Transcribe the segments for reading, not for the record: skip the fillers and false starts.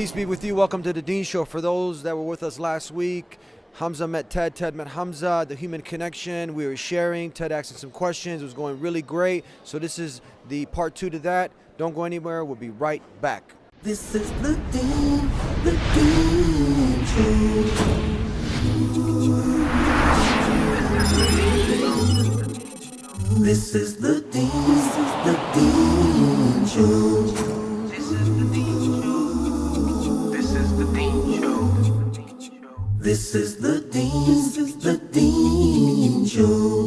Peace be with you. Welcome to the Dean Show. For those that were with us last week, Hamza met Ted, Ted met Hamza, the human connection. We were sharing, Ted asking some questions. It was going really great. So this is the part 2 to that. Don't go anywhere. We'll be right back. This is the Dean Show. This is the Dean Show. This is the Dean Show. This is the Dean Show. This is the Dean Show. This is the Dean Show.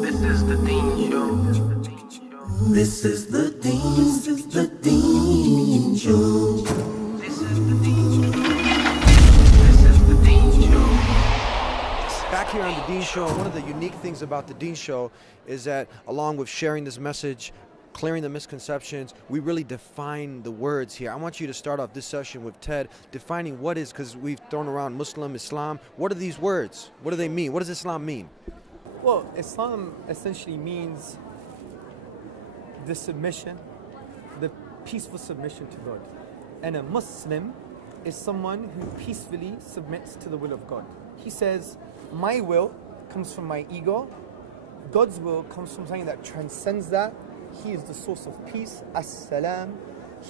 This is the Dean Show. This is the Dean Show. This is the Dean Show. This is the Dean Show. Back here on the Dean Show, one of the unique things about the Dean Show is that along with sharing this message, clearing the misconceptions, we really define the words here. I want you to start off this session with Ted, defining what is, because we've thrown around Muslim, Islam. What are these words? What do they mean? What does Islam mean? Well, Islam essentially means the submission, the peaceful submission to God. And a Muslim is someone who peacefully submits to the will of God. He says, my will comes from my ego. God's will comes from something that transcends that. He is the source of peace, as-salam.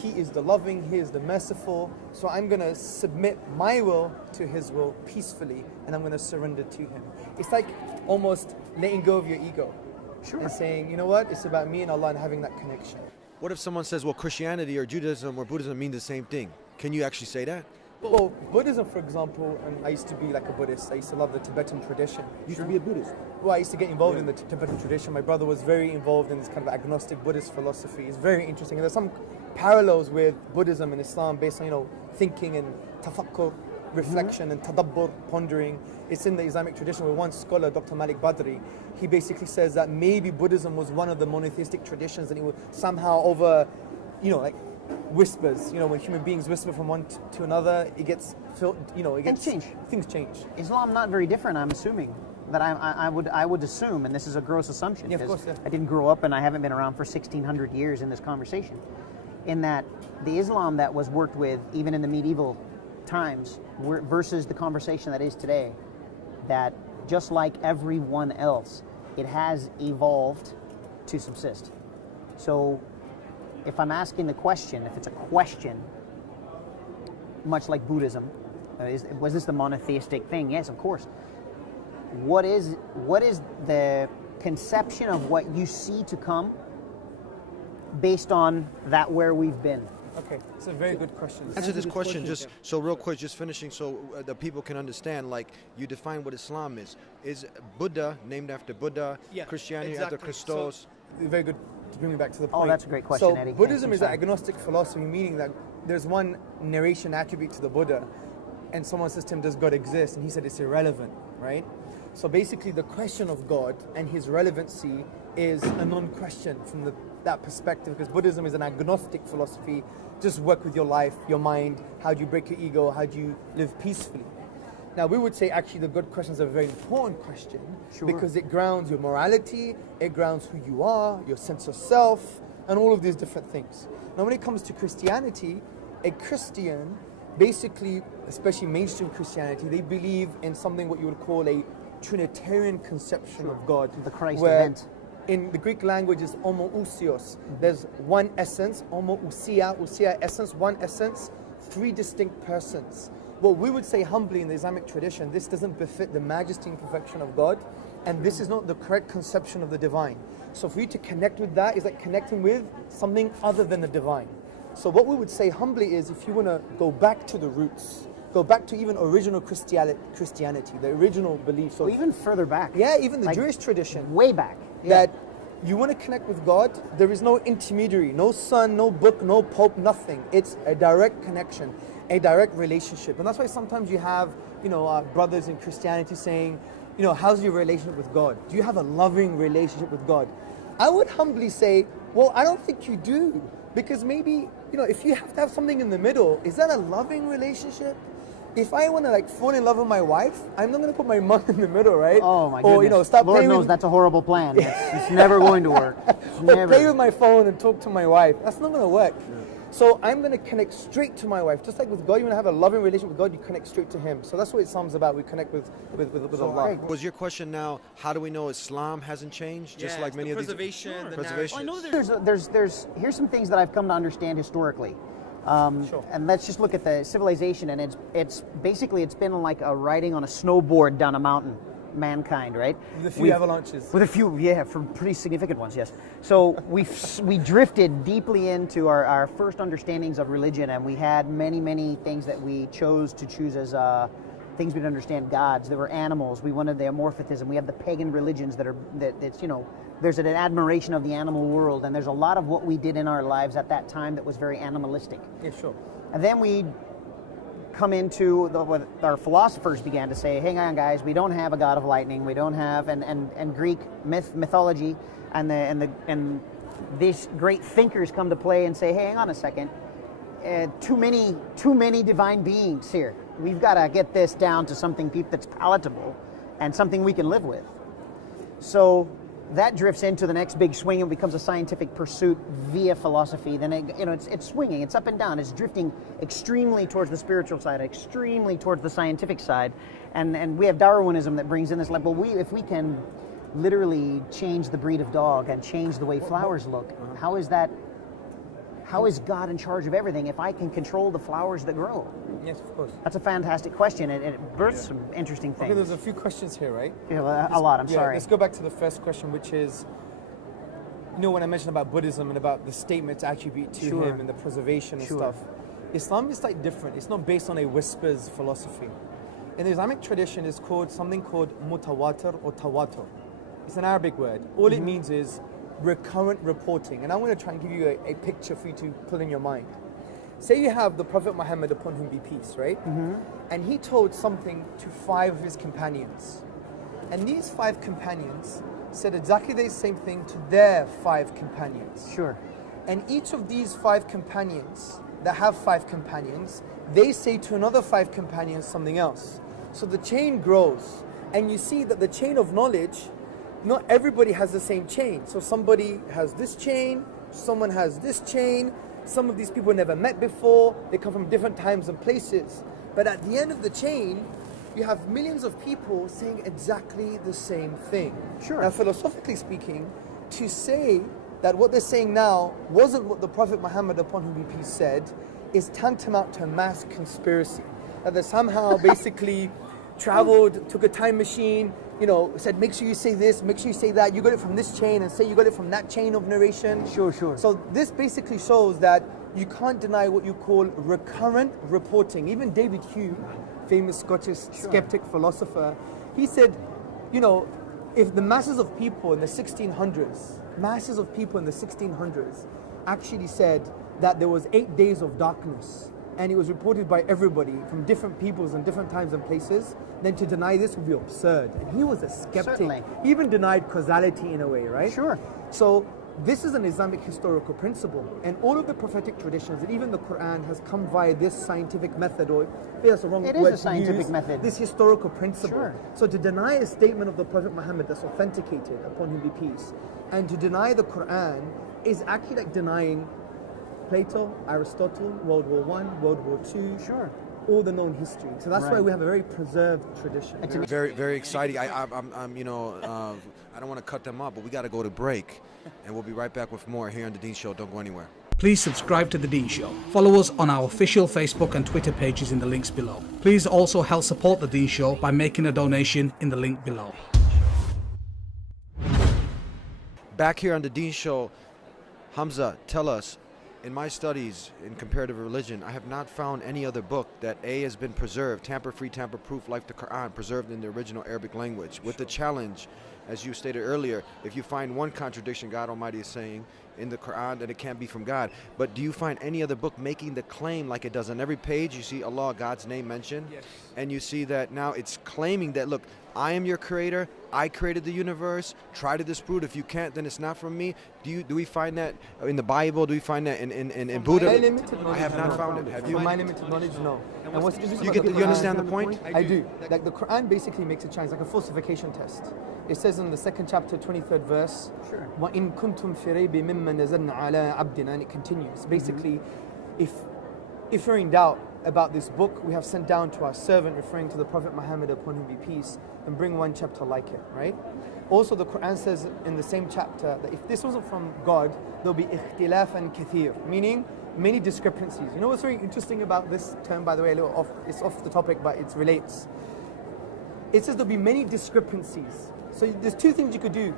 He is the loving, He is the merciful. So I'm going to submit my will to His will peacefully, and I'm going to surrender to Him. It's like almost letting go of your ego. Sure. And saying, you know what, it's about me and Allah and having that connection. What if someone says, well, Christianity or Judaism or Buddhism mean the same thing? Can you actually say that? Well, Buddhism, for example, I used to be like a Buddhist. I used to love the Tibetan tradition. You should be a Buddhist. Well, I used to get involved in the Tibetan tradition. My brother was very involved in this kind of agnostic Buddhist philosophy. It's very interesting. And there's some parallels with Buddhism and Islam based on, thinking and tafakkur, reflection and tadabbur, pondering. It's in the Islamic tradition where one scholar, Dr. Malik Badri, he basically says that maybe Buddhism was one of the monotheistic traditions and it was somehow over, like whispers, when human beings whisper from one to another, it gets filled, it gets change. Things change. Islam not very different, I'm assuming. That I would assume, and this is a gross assumption, Yeah, of course, yeah. I didn't grow up and I haven't been around for 1600 years in this conversation, in that the Islam that was worked with even in the medieval times versus the conversation that is today, that just like everyone else, it has evolved to subsist. So if I'm asking the question, if it's a question, much like Buddhism, was this the monotheistic thing? Yes, of course. What is the conception of what you see to come based on that where we've been? Okay, it's a very good question. Answer this question just so real quick, just finishing so the people can understand, like you define what Islam is. Is Buddha named after Buddha? Yeah, Christianity exactly. after Christos? So, very good to bring me back to the point. Oh, that's a great question, So Eddie. Buddhism Thanks, is an Sam. agnostic philosophy, meaning that there's one narration attribute to the Buddha, and someone says to him, does God exist? And he said it's irrelevant, right? So basically the question of God and His relevancy is a non-question from that perspective, because Buddhism is an agnostic philosophy. Just work with your life, your mind. How do you break your ego? How do you live peacefully? Now we would say actually the good question is a very important question, because it grounds your morality, it grounds who you are, your sense of self, and all of these different things. Now when it comes to Christianity, a Christian, basically, especially mainstream Christianity, they believe in something what you would call a Trinitarian conception of God. The Christ where event. in the Greek language is homoousios. There's one essence, ousia essence, one essence, three distinct persons. What we would say humbly in the Islamic tradition, this doesn't befit the majesty and perfection of God, and this is not the correct conception of the divine. So for you to connect with that is like connecting with something other than the divine. So what we would say humbly is, if you want to go back to the roots, go back to even original Christianity, the original beliefs. Or even further back. Yeah, even the Like, Jewish tradition. Way back. That you want to connect with God, there is no intermediary, no son, no book, no pope, nothing. It's a direct connection, a direct relationship. And that's why sometimes you have, brothers in Christianity saying, how's your relationship with God? Do you have a loving relationship with God? I would humbly say, well, I don't think you do. Because maybe, if you have to have something in the middle, is that a loving relationship? If I want to fall in love with my wife, I'm not going to put my mom in the middle, right? Oh my goodness. Or stop Lord playing knows with, that's a horrible plan. It's never going to work. It's or never. play with my phone and talk to my wife. That's not going to work. So I'm going to connect straight to my wife. Just like with God, you want to have a loving relationship with God, you connect straight to Him. So that's what Islam's about. We connect with Allah. Was your question now, how do we know Islam hasn't changed? Just like many of these... Preservation. There's here's some things that I've come to understand historically. And let's just look at the civilization, and it's basically it's been like a riding on a snowboard down a mountain, mankind, right? With a few avalanches. With a few, yeah, for pretty significant ones, yes. So we drifted deeply into our first understandings of religion, and we had many things that we chose as things we didn't understand. Gods, there were animals. We wanted the amorphism. We have the pagan religions that's there's an admiration of the animal world, and there's a lot of what we did in our lives at that time that was very animalistic. Yeah, sure. And then we come into what our philosophers began to say, hang on guys, we don't have a god of lightning, we don't have, and Greek mythology, and these great thinkers come to play and say, hey, hang on a second, too many divine beings here. We've got to get this down to something that's palatable and something we can live with. So that drifts into the next big swing and becomes a scientific pursuit via philosophy. Then it's swinging, it's up and down, it's drifting extremely towards the spiritual side, extremely towards the scientific side, and we have Darwinism that brings in this level. If we can literally change the breed of dog and change the way flowers look, how is that? How is God in charge of everything if I can control the flowers that grow? Yes, of course. That's a fantastic question, and it births some interesting things. Okay, there's a few questions here, right? Yeah, a lot, I'm sorry. Let's go back to the first question, which is, when I mentioned about Buddhism and about the statements attribute to him and the preservation and stuff, Islam is like different. It's not based on a whispers philosophy. In the Islamic tradition, it's called something called mutawatir or tawatur. It's an Arabic word. All it means is recurrent reporting. And I'm going to try and give you a picture for you to put in your mind. Say you have the Prophet Muhammad, upon whom be peace, right? And he told something to 5 of his companions. And these 5 companions said exactly the same thing to their 5 companions. Sure. And each of these 5 companions that have 5 companions, they say to another 5 companions something else. So the chain grows. And you see that the chain of knowledge, not everybody has the same chain. So somebody has this chain, someone has this chain, some of these people never met before, they come from different times and places. But at the end of the chain, you have millions of people saying exactly the same thing. Sure. Now, philosophically speaking, to say that what they're saying now wasn't what the Prophet Muhammad, upon whom be peace, said, is tantamount to a mass conspiracy. That they somehow basically traveled, took a time machine, said, make sure you say this, make sure you say that, you got it from this chain, and say you got it from that chain of narration. Sure. So this basically shows that you can't deny what you call recurrent reporting. Even David Hume, famous Scottish skeptic philosopher, he said, if the masses of people in the 1600s actually said that there was 8 days of darkness, and it was reported by everybody from different peoples and different times and places, then to deny this would be absurd. And he was a skeptic. Certainly. He even denied causality in a way, right? Sure. So this is an Islamic historical principle, and all of the prophetic traditions, and even the Quran, has come via this scientific method, or that's the wrong word to use. It is a scientific method. This historical principle. Sure. So to deny a statement of the Prophet Muhammad that's authenticated, upon him be peace, and to deny the Quran is actually like denying Plato, Aristotle, World War I, World War II, all the known history. So that's why we have a very preserved tradition. Very, very exciting. I don't want to cut them off, but we got to go to break, and we'll be right back with more here on The Dean Show. Don't go anywhere. Please subscribe to The Dean Show. Follow us on our official Facebook and Twitter pages in the links below. Please also help support The Dean Show by making a donation in the link below. Back here on The Dean Show, Hamza, tell us, in my studies in comparative religion, I have not found any other book that A, has been preserved, tamper-free, tamper-proof, like the Quran, preserved in the original Arabic language, with the challenge, as you stated earlier, if you find one contradiction God Almighty is saying in the Quran, then it can't be from God. But do you find any other book making the claim like it does? On every page you see Allah, God's name mentioned, and you see that now it's claiming that, look, I am your creator, I created the universe, try to disprove it. If you can't, then it's not from me. Do we find that in the Bible? Do we find that in Buddha? I have not found it. Have you? From my limited knowledge, no. And what's interesting You understand the point? I do. Like the Quran basically makes a challenge, like a falsification test. It says in the 2nd chapter, 23rd verse, وَإِن كُنْتُمْ فِي رَيْبٍ مِمَّا نَزَلْنَا عَلَىٰ عَبْدِنَا, and it continues. Basically, if you're in doubt about this book, we have sent down to our servant, referring to the Prophet Muhammad, upon whom be peace, and bring one chapter like it, right? Also, the Quran says in the same chapter that if this wasn't from God, there'll be ikhtilafan kathir, meaning many discrepancies. You know what's very interesting about this term, by the way, it's off the topic, but it relates. It says there'll be many discrepancies. So there's two things you could do.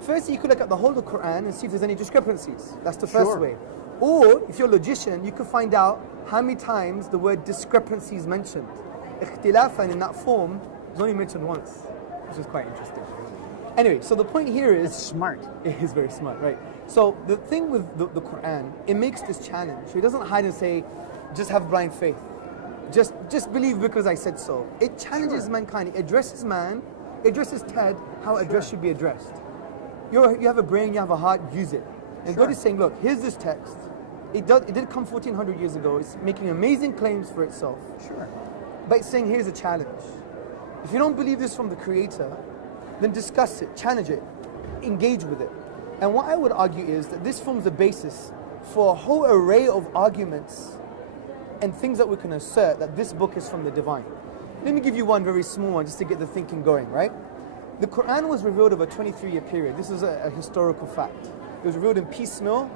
First, you could look at the whole of the Quran and see if there's any discrepancies. That's the first way. Or, if you're a logician, you could find out how many times the word discrepancy is mentioned. Ikhtilafan in that form is only mentioned once, which is quite interesting. Anyway, so the point here is... It's smart. It is very smart, right? So the thing with the Quran, it makes this challenge. It doesn't hide and say, just have blind faith. Just believe because I said so. It challenges mankind. It addresses man, it addresses Ted, how address should be addressed. You have a brain, you have a heart, use it. And God is saying, look, here's this text. It did come 1400 years ago. It's making amazing claims for itself. Sure. But it's saying, here's a challenge. If you don't believe this from the Creator, then discuss it, challenge it, engage with it. And what I would argue is that this forms the basis for a whole array of arguments and things that we can assert that this book is from the divine. Let me give you one very small one just to get the thinking going, right? The Quran was revealed over a 23-year period. This is a historical fact. It was revealed in piecemeal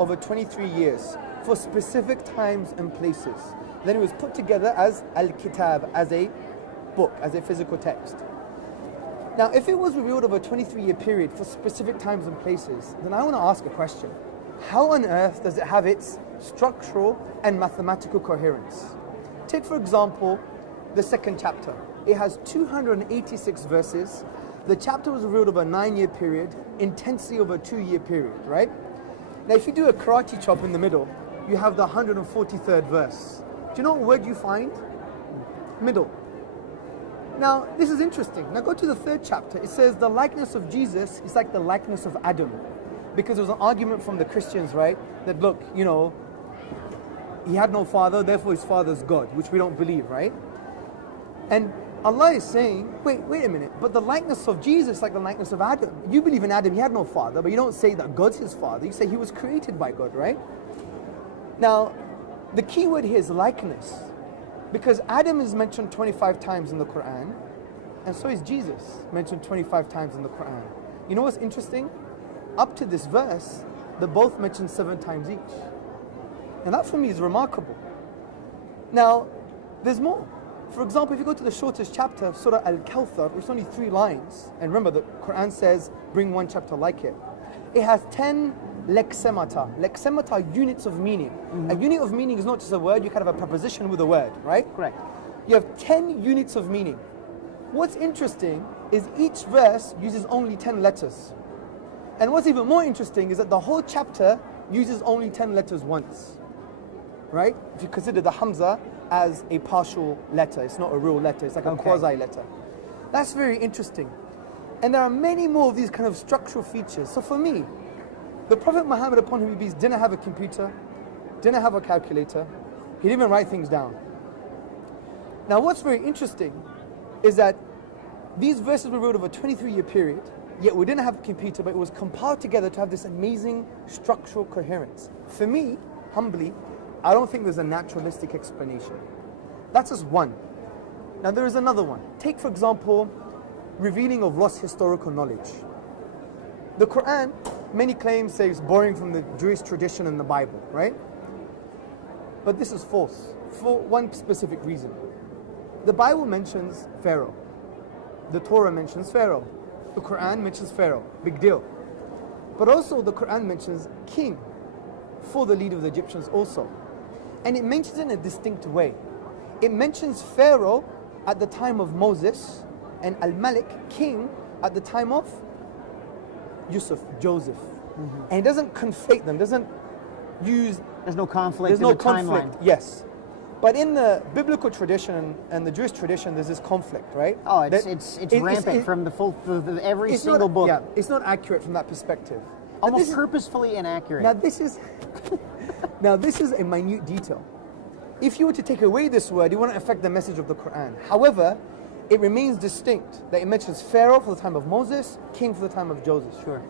over 23 years for specific times and places. Then it was put together as al-kitab, as a book, as a physical text. Now, if it was revealed over a 23-year period for specific times and places, then I want to ask a question. How on earth does it have its structural and mathematical coherence? Take, for example, the second chapter. It has 286 verses. The chapter was revealed over a 9-year period, intensely over a 2-year period, right? Now, if you do a karate chop in the middle, you have the 143rd verse. Do you know what word you find? Middle. Now, this is interesting. Now, go to the third chapter. It says the likeness of Jesus is like the likeness of Adam. Because there was an argument from the Christians, right? That, look, you know, he had no father, therefore his father's God, which we don't believe, right? And Allah is saying, wait a minute, but the likeness of Jesus is like the likeness of Adam. You believe in Adam, he had no father, but you don't say that God's his father. You say he was created by God, right? Now, the key word here is likeness. Because Adam is mentioned 25 times in the Quran, and so is Jesus, mentioned 25 times in the Quran. You know what's interesting? Up to this verse, they're both mentioned 7 times each. And that for me is remarkable. Now, there's more. For example, if you go to the shortest chapter, Surah Al-Kawthar, which is only 3 lines, and remember the Quran says, bring one chapter like it. It has 10 lexemata. Lexemata are units of meaning. A unit of meaning is not just a word, you kind of have a preposition with a word, right? Correct. You have 10 units of meaning. What's interesting is each verse uses only 10 letters. And what's even more interesting is that the whole chapter uses only 10 letters once. Right? If you consider the Hamza as a partial letter, it's not a real letter, it's like a quasi letter. That's very interesting. And there are many more of these kind of structural features. So for me, the Prophet Muhammad, upon whom he be peace, didn't have a computer, didn't have a calculator, he didn't even write things down. Now what's very interesting is that these verses were wrote over a 23-year period, yet we didn't have a computer, but it was compiled together to have this amazing structural coherence. For me, humbly, I don't think there's a naturalistic explanation. That's just one. Now there is another one. Take, for example, revealing of lost historical knowledge. The Quran, many claim say it's borrowing from the Jewish tradition and the Bible, right? But this is false, for one specific reason. The Bible mentions Pharaoh. The Torah mentions Pharaoh. The Quran mentions Pharaoh. Big deal. But also the Quran mentions king for the leader of the Egyptians also. And it mentions it in a distinct way. It mentions Pharaoh at the time of Moses and Al-Malik, king, at the time of Joseph. And it doesn't conflate them, doesn't use... There's no conflict There's in no the conflict, timeline. yes. But in the biblical tradition and the Jewish tradition, there's this conflict, right? Oh, it's rampant from every single book. Yeah, it's not accurate from that perspective. Almost purposefully inaccurate. Now this is a minute detail. If you were to take away this word, it wouldn't affect the message of the Quran. However, it remains distinct that it mentions Pharaoh for the time of Moses, king for the time of Joseph. Sure.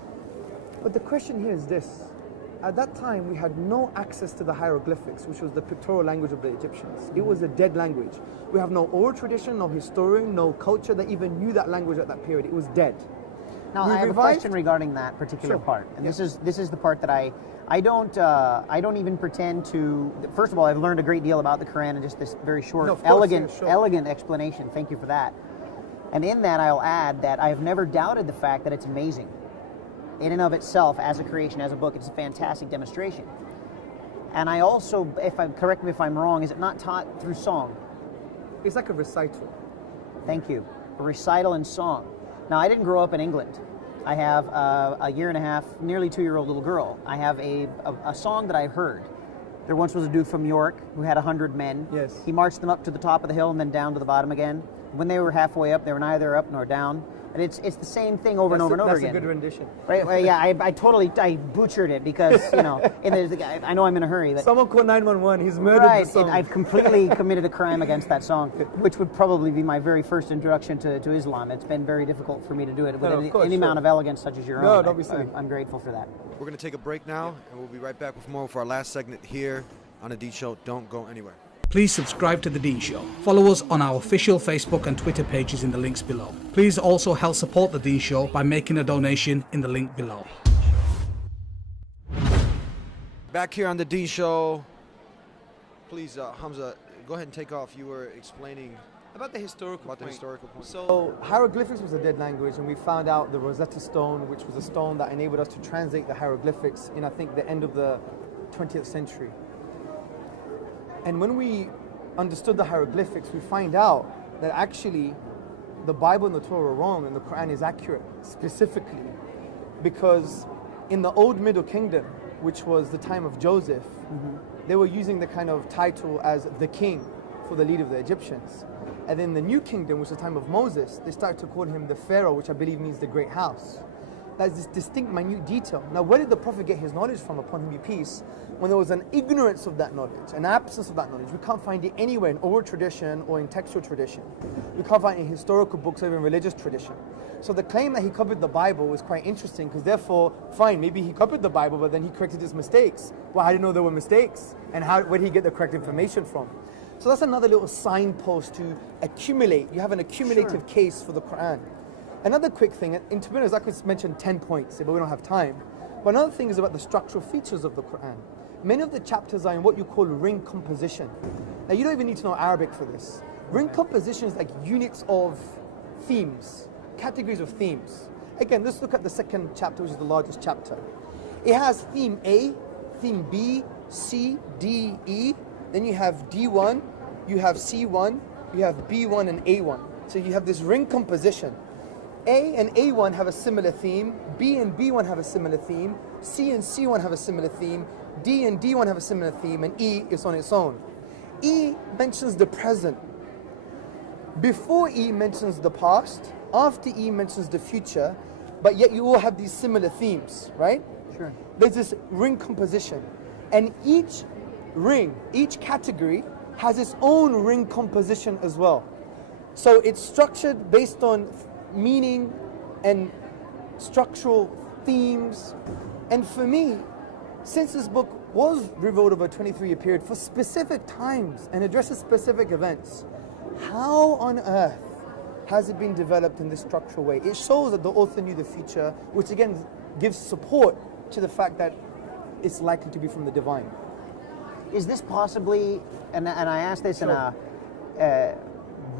But the question here is this. at that time we had no access to the hieroglyphics, which was the pictorial language of the Egyptians. It was a dead language. We have no oral tradition, no historian, no culture that even knew that language at that period. It was dead. Now, We I have revised- a question regarding that particular Sure. part, and Yeah. this is the part that I don't even pretend to. First of all, I've learned a great deal about the Quran in just this very short, No, of course, elegant, yeah, sure. elegant explanation. Thank you for that. And in that, I'll add that I have never doubted the fact that it's amazing, in and of itself, as a creation, as a book. It's a fantastic demonstration. And I also, correct me if I'm wrong, is it not taught through song? It's like a recital. Thank you. A recital and song. Now, I didn't grow up in England. I have a year and a half, nearly 2-year-old little girl. I have a song that I heard. There once was a dude from York who had 100 men. Yes. He marched them up to the top of the hill and then down to the bottom again. When they were halfway up, they were neither up nor down. And it's the same thing over and over and over That's again. a good rendition. Right? Well, yeah, I totally butchered it because, you know, I know I'm in a hurry. But Someone called 911. He's murdered right, the song. I've completely committed a crime against that song, which would probably be my very first introduction to Islam. It's been very difficult for me to do it with No, of any, course, any sure. amount of elegance such as your No, own. don't be silly. I'm grateful for that. We're going to take a break now, and we'll be right back with more for our last segment here on The Dean Show. Don't go anywhere. Please subscribe to The Dean Show. Follow us on our official Facebook and Twitter pages in the links below. Please also help support The Dean Show by making a donation in the link below. Back here on The Dean Show. Please, Hamza, go ahead and take off. You were explaining About the historical about the point. historical point. So hieroglyphics was a dead language, and we found out the Rosetta Stone, which was a stone that enabled us to translate the hieroglyphics in, I think, the end of the 20th century. And when we understood the hieroglyphics, we find out that actually the Bible and the Torah are wrong and the Quran is accurate, specifically because in the Old Middle Kingdom, which was the time of Joseph, they were using the kind of title as the king for the leader of the Egyptians. And in the New Kingdom, which is the time of Moses, they started to call him the Pharaoh, which I believe means the great house. That's this distinct, minute detail. Now, where did the Prophet get his knowledge from, upon him be peace, when there was an ignorance of that knowledge, an absence of that knowledge? We can't find it anywhere in oral tradition or in textual tradition. We can't find it in historical books or even religious tradition. So the claim that he copied the Bible was quite interesting, because therefore, fine, maybe he copied the Bible, but then he corrected his mistakes. Well, how did he know there were mistakes? And where did he get the correct information from? So that's another little signpost to accumulate. You have an accumulative case for the Quran. Another quick thing, and to be honest, I could mention 10 points, but we don't have time. But another thing is about the structural features of the Quran. Many of the chapters are in what you call ring composition. Now, you don't even need to know Arabic for this. Ring composition is like units of themes, categories of themes. Again, let's look at the second chapter, which is the largest chapter. It has theme A, theme B, C, D, E. Then you have D1, you have C1, you have B1 and A1. So you have this ring composition. A and A1 have a similar theme, B and B1 have a similar theme, C and C1 have a similar theme, D and D1 have a similar theme, and E is on its own. E mentions the present. Before E mentions the past, after E mentions the future, but yet you all have these similar themes, right? Sure. There's this ring composition, and each ring, each category has its own ring composition as well. So it's structured based on meaning and structural themes. And for me, since this book was revealed over a 23-year period for specific times and addresses specific events, how on earth has it been developed in this structural way? It shows that the author knew the future, which again gives support to the fact that it's likely to be from the divine. Is this possibly, and I ask this in Sure. a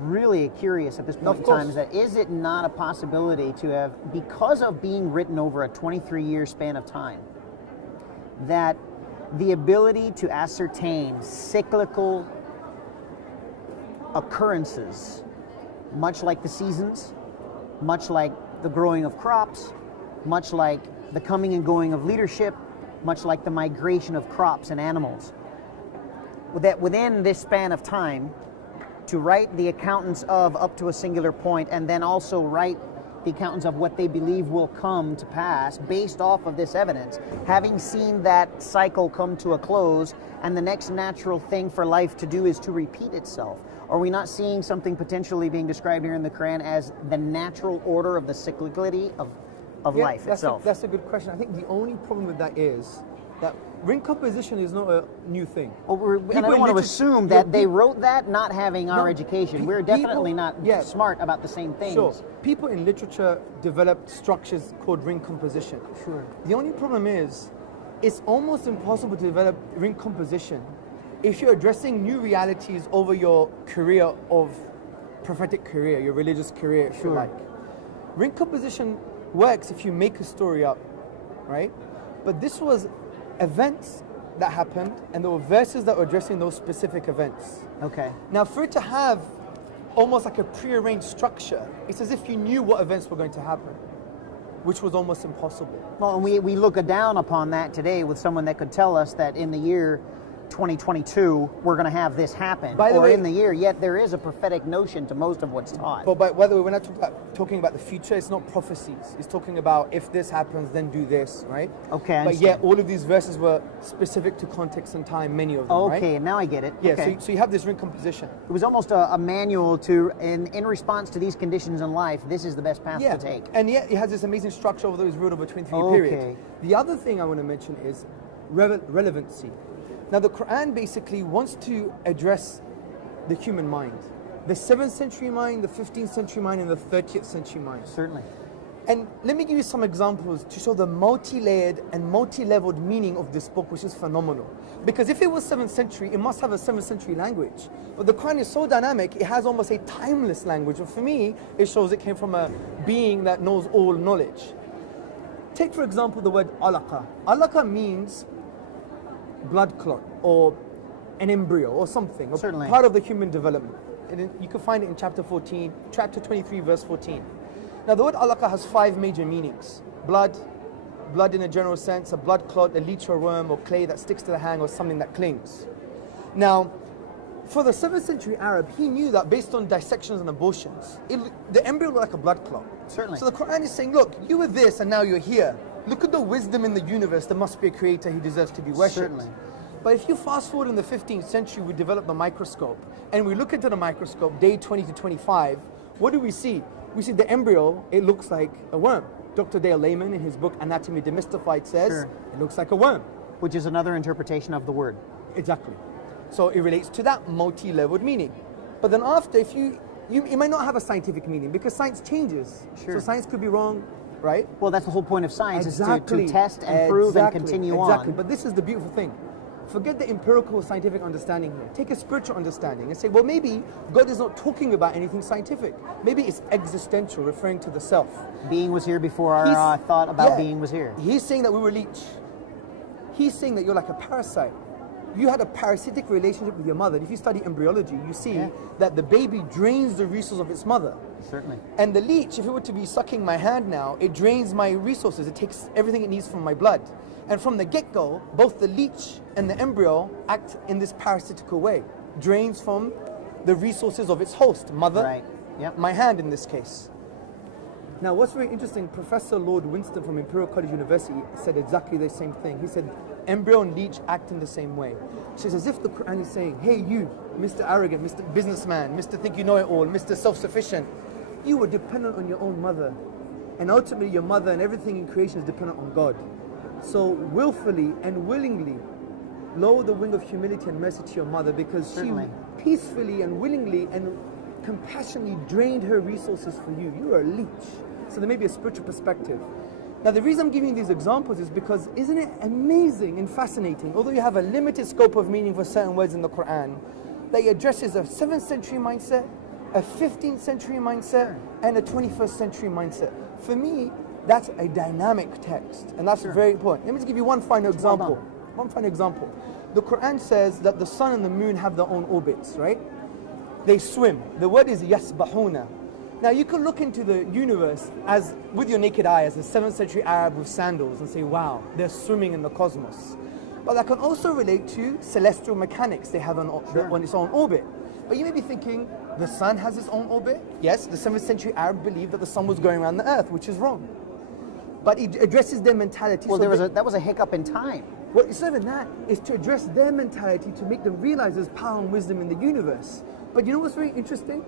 really curious at this No, point of in time, course. is that is it not a possibility to have, because of being written over a 23-year span of time, that the ability to ascertain cyclical occurrences, much like the seasons, much like the growing of crops, much like the coming and going of leadership, much like the migration of crops and animals, that within this span of time, to write the accountants of up to a singular point, and then also write the accountants of what they believe will come to pass based off of this evidence, having seen that cycle come to a close, and the next natural thing for life to do is to repeat itself. Are we not seeing something potentially being described here in the Quran as the natural order of the cyclicality of life that's itself? That's a good question. I think the only problem with that is that ring composition is not a new thing. Well, and I People don't in want to literature- assume yeah, that they wrote that not having our No, education. We're people- definitely not yeah. smart about the same things. Sure. People in literature developed structures called ring composition. Sure. The only problem is, it's almost impossible to develop ring composition if you're addressing new realities over your career of prophetic career, your religious career, if you Sure. like. Ring composition works if you make a story up, right? But this was events that happened, and there were verses that were addressing those specific events. Okay. Now, for it to have almost like a prearranged structure, it's as if you knew what events were going to happen, which was almost impossible. Well, and we look down upon that today with someone that could tell us that in the year 2022 we're going to have this happen, By the or way- in the year. Yet there is a prophetic notion to most of what's taught. But by the way, we're not talking about the future. It's not prophecies. It's talking about if this happens, then do this, right? Okay, I But yet, understand. all of these verses were specific to context and time. Many of them, Okay, right? now I get it. Yeah. Okay. So you have this ring composition. It was almost a manual to, in response to these conditions in life, this is the best path Yeah. to take. And yet, it has this amazing structure that was ruled over a 23 Okay. period. The other thing I want to mention is relevancy. Now, the Quran basically wants to address the human mind, the 7th century mind, the 15th century mind, and the 30th century mind. Certainly. And let me give you some examples to show the multi-layered and multi-leveled meaning of this book, which is phenomenal. Because if it was 7th century, it must have a 7th century language. But the Quran is so dynamic, it has almost a timeless language. And for me, it shows it came from a being that knows all knowledge. Take, for example, the word alaqa. Alaqa means blood clot or an embryo or something, or Certainly. part of the human development. And you can find it in chapter 14, chapter 23, verse 14. Now, the word alaqa has 5 major meanings. Blood in a general sense, a blood clot, a leech or worm or clay that sticks to the hand or something that clings. Now, for the 7th century Arab, he knew that based on dissections and abortions, the embryo looked like a blood clot. Certainly. So the Quran is saying, look, you were this and now you're here. Look at the wisdom in the universe. There must be a creator who deserves to be worshipped. Certainly. But if you fast forward in the 15th century, we developed the microscope. And we look into the microscope, day 20 to 25, what do we see? We see the embryo, it looks like a worm. Dr. Dale Lehman, in his book Anatomy Demystified, says Sure. it looks like a worm. Which is another interpretation of the word. Exactly. So it relates to that multi-leveled meaning. But then after, if you might not have a scientific meaning because science changes. Sure. So science could be wrong, right? Well, that's the whole point of science, Exactly. is to test and prove and Exactly. continue Exactly. on. But this is the beautiful thing. Forget the empirical scientific understanding here. Take a spiritual understanding and say, well, maybe God is not talking about anything scientific. Maybe it's existential, referring to the self. Being was here before our He's- thought about yeah. being was here. He's saying that we were leech. He's saying that you're like a parasite. You had a parasitic relationship with your mother. And if you study embryology, you see Yeah. that the baby drains the resources of its mother. Certainly. And the leech, if it were to be sucking my hand now, it drains my resources. It takes everything it needs from my blood. And from the get-go, both the leech and the embryo act in this parasitical way. Drains from the resources of its host, mother, Right. Yep. my hand in this case. Now, what's very interesting, Professor Lord Winston from Imperial College University said exactly the same thing. He said, embryo and leech act in the same way. So it's as if the Quran is saying, hey, you, Mr. Arrogant, Mr. Businessman, Mr. Think You Know It All, Mr. Self-Sufficient, you were dependent on your own mother. And ultimately, your mother and everything in creation is dependent on God. So willfully and willingly lower the wing of humility and mercy to your mother, because Certainly. she peacefully and willingly and compassionately drained her resources for you. You are a leech. So there may be a spiritual perspective. Now, the reason I'm giving these examples is because isn't it amazing and fascinating, although you have a limited scope of meaning for certain words in the Quran, that it addresses a 7th century mindset, a 15th century mindset, and a 21st century mindset. For me, that's a dynamic text, and that's very important. Let me just give you one final example. One final example. The Quran says that the sun and the moon have their own orbits, right? They swim. The word is yasbahuna. Now, you can look into the universe as with your naked eye as a 7th century Arab with sandals and say, wow, they're swimming in the cosmos. But that can also relate to celestial mechanics. They have on its own orbit. But you may be thinking, the sun has its own orbit? Yes, the 7th century Arab believed that the sun was going around the earth, which is wrong. But it addresses their mentality. Well, So that was a hiccup in time. well, it's not even that. It's to address their mentality to make them realize there's power and wisdom in the universe. But you know what's very interesting?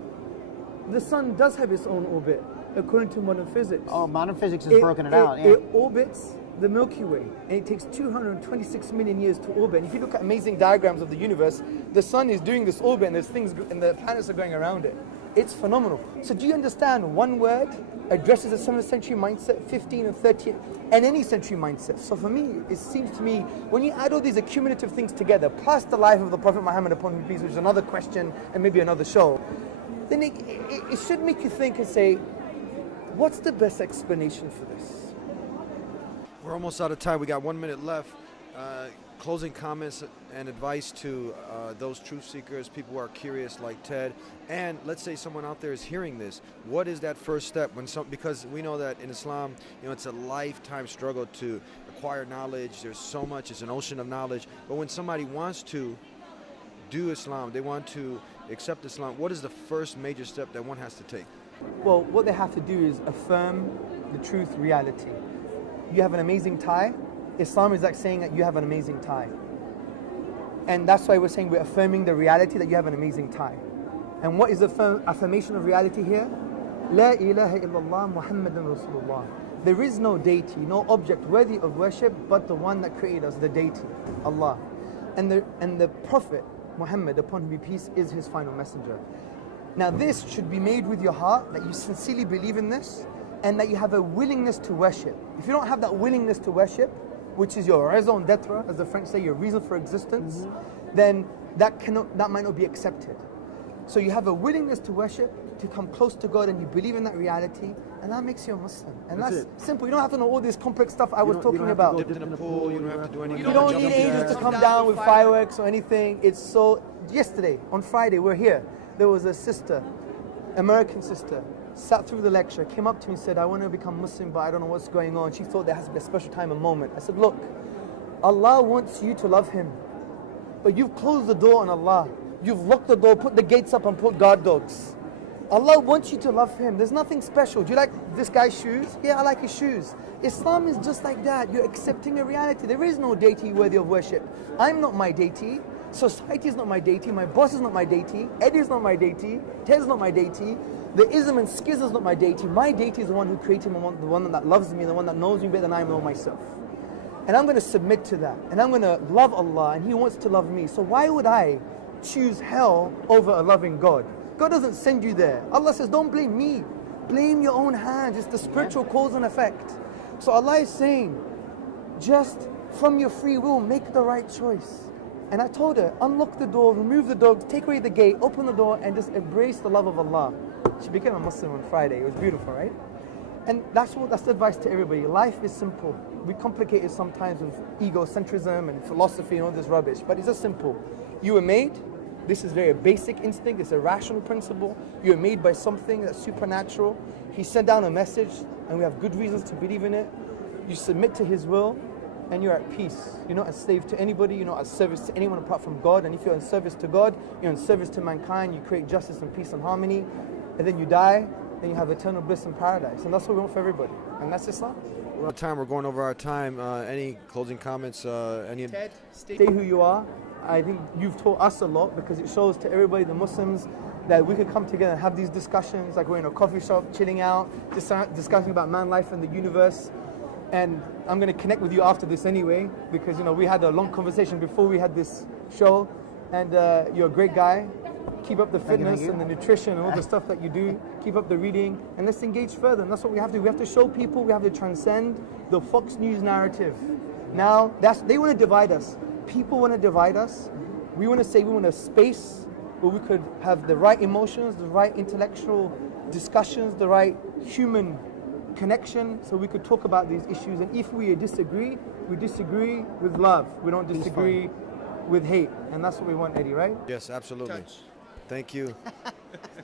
The sun does have its own orbit, according to modern physics. Oh, modern physics has broken it out. Yeah. It orbits the Milky Way, and it takes 226 million years to orbit. And if you look at amazing diagrams of the universe, the sun is doing this orbit, and there's things, and the planets are going around it. It's phenomenal. So do you understand one word addresses a 7th century mindset, 15th and 13th, and any century mindset? So for me, it seems to me, when you add all these accumulative things together, plus the life of the Prophet Muhammad upon him peace, which is another question and maybe another show, then it should make you think and say, what's the best explanation for this? We're almost out of time. We got 1 minute left. Closing comments and advice to those truth seekers, people who are curious like Ted, and let's say someone out there is hearing this. What is that first step because we know that in Islam, it's a lifetime struggle to acquire knowledge. There's so much, it's an ocean of knowledge. But when somebody wants to do Islam, they want to accept Islam, what is the first major step that one has to take? Well, what they have to do is affirm the truth reality. You have an amazing tie. Islam is like saying that you have an amazing tie. And that's why we're saying we're affirming the reality that you have an amazing tie. And what is the affirmation of reality here? La ilaha illallah Muhammadan Rasulullah. There is no deity, no object worthy of worship but the one that created us, the deity, Allah. And the Prophet Muhammad, upon whom be peace, is his final messenger. Now this should be made with your heart, that you sincerely believe in this, and that you have a willingness to worship. If you don't have that willingness to worship, which is your raison d'être, as the French say, your reason for existence, then that might not be accepted. So you have a willingness to worship, to come close to God, and you believe in that reality, and that makes you a Muslim. And that's simple. You don't have to know all this complex stuff I was talking about. Dip in a pool, you don't have to do anything. You don't need angels to come down with fireworks or anything. It's so. Yesterday, on Friday, we're here. There was a sister, American sister, sat through the lecture, came up to me and said, I want to become Muslim, but I don't know what's going on. She thought there has to be a special time and moment. I said, look, Allah wants you to love Him, but you've closed the door on Allah. You've locked the door, put the gates up and put guard dogs. Allah wants you to love Him. There's nothing special. Do you like this guy's shoes? Yeah, I like his shoes. Islam is just like that. You're accepting a reality. There is no deity worthy of worship. I'm not my deity. Society is not my deity. My boss is not my deity. Eddie is not my deity. Ted's not my deity. The ism and schism is not my deity. My deity is the one who created me, the one that loves me, the one that knows me better than I know myself. And I'm going to submit to that. And I'm going to love Allah, and He wants to love me. So why would I choose hell over a loving God? God doesn't send you there. Allah says, don't blame me. Blame your own hands. It's the spiritual cause and effect. So Allah is saying, just from your free will, make the right choice. And I told her, unlock the door, remove the dogs, take away the gate, open the door, and just embrace the love of Allah. She became a Muslim on Friday. It was beautiful, right? And that's the advice to everybody. Life is simple. We complicate it sometimes with egocentrism and philosophy and all this rubbish, but it's just simple. You were made. This is very basic instinct. It's a rational principle. You were made by something that's supernatural. He sent down a message, and we have good reasons to believe in it. You submit to His will, and you're at peace. You're not a slave to anybody. You're not at service to anyone apart from God. And if you're in service to God, you're in service to mankind. You create justice and peace and harmony. And then you die, then you have eternal bliss in paradise. And that's what we want for everybody. And that's Islam. We're out of time. We're going over our time. Any closing comments? Ted, stay who you are. I think you've taught us a lot, because it shows to everybody, the Muslims, that we could come together and have these discussions, like we're in a coffee shop, chilling out, discussing about man life and the universe. And I'm going to connect with you after this anyway, because we had a long conversation before we had this show, and you're a great guy. Keep up the fitness and the nutrition and all the stuff that you do. Keep up the reading, and let's engage further. And that's what we have to do. We have to show people, we have to transcend the Fox News narrative. Now, they want to divide us. People want to divide us. We want to say we want a space where we could have the right emotions, the right intellectual discussions, the right human connection, so we could talk about these issues. And if we disagree with love. We don't disagree with hate. And that's what we want, Eddie, right? Yes, absolutely. Thank you.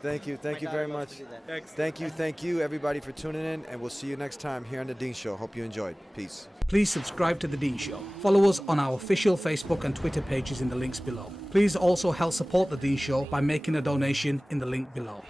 Thank you very much. Thank you everybody for tuning in, and we'll see you next time here on The Dean Show. Hope you enjoyed. Peace. Please subscribe to The Dean Show. Follow us on our official Facebook and Twitter pages in the links below. Please also help support The Dean Show by making a donation in the link below.